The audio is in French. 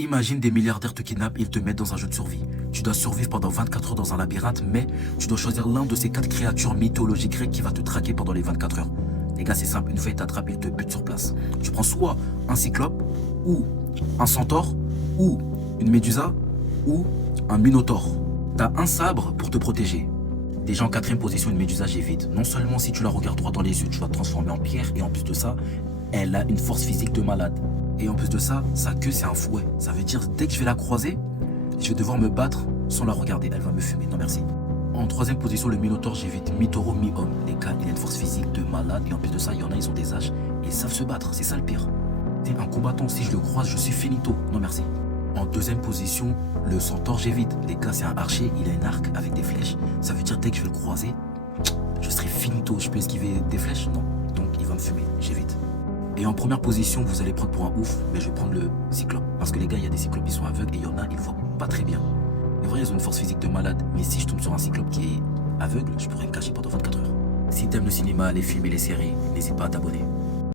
Imagine des milliardaires te kidnappent et ils te mettent dans un jeu de survie. Tu dois survivre pendant 24 heures dans un labyrinthe, mais tu dois choisir l'un de ces 4 créatures mythologiques grecques qui va te traquer pendant les 24 heures. Les gars, c'est simple, une fois ils t'attrapent, ils te butent sur place. Tu prends soit un cyclope, ou un centaure, ou une médusa, ou un minotaure. T'as un sabre pour te protéger. Déjà en 4ème position, une médusa, j'évite. Non seulement si tu la regardes droit dans les yeux, tu vas te transformer en pierre, et en plus de ça, elle a une force physique de malade. Et en plus de ça, sa queue c'est un fouet. Ça veut dire dès que je vais la croiser, je vais devoir me battre sans la regarder. Elle va me fumer. Non merci. En 3ème position, le Minotaure, j'évite mi-taureau, mi-homme. Les gars, il a une force physique de malade. Et en plus de ça, il y en a, ils ont des haches et ils savent se battre. C'est ça le pire. T'es un combattant. Si je le croise, je suis finito. Non merci. En 2ème position, le Centaure, j'évite. Les gars, c'est un archer. Il a une arc avec des flèches. Ça veut dire dès que je vais le croiser, je serai finito. Je peux esquiver des flèches? Non. Donc il va me fumer. J'évite. Et en première position, vous allez prendre pour un ouf, mais je vais prendre le cyclope. Parce que les gars, il y a des cyclopes qui sont aveugles et il y en a, ils voient pas très bien. C'est vrai, ils ont une force physique de malade, mais si je tombe sur un cyclope qui est aveugle, je pourrais me cacher pendant 24 heures. Si t'aimes le cinéma, les films et les séries, n'hésite pas à t'abonner.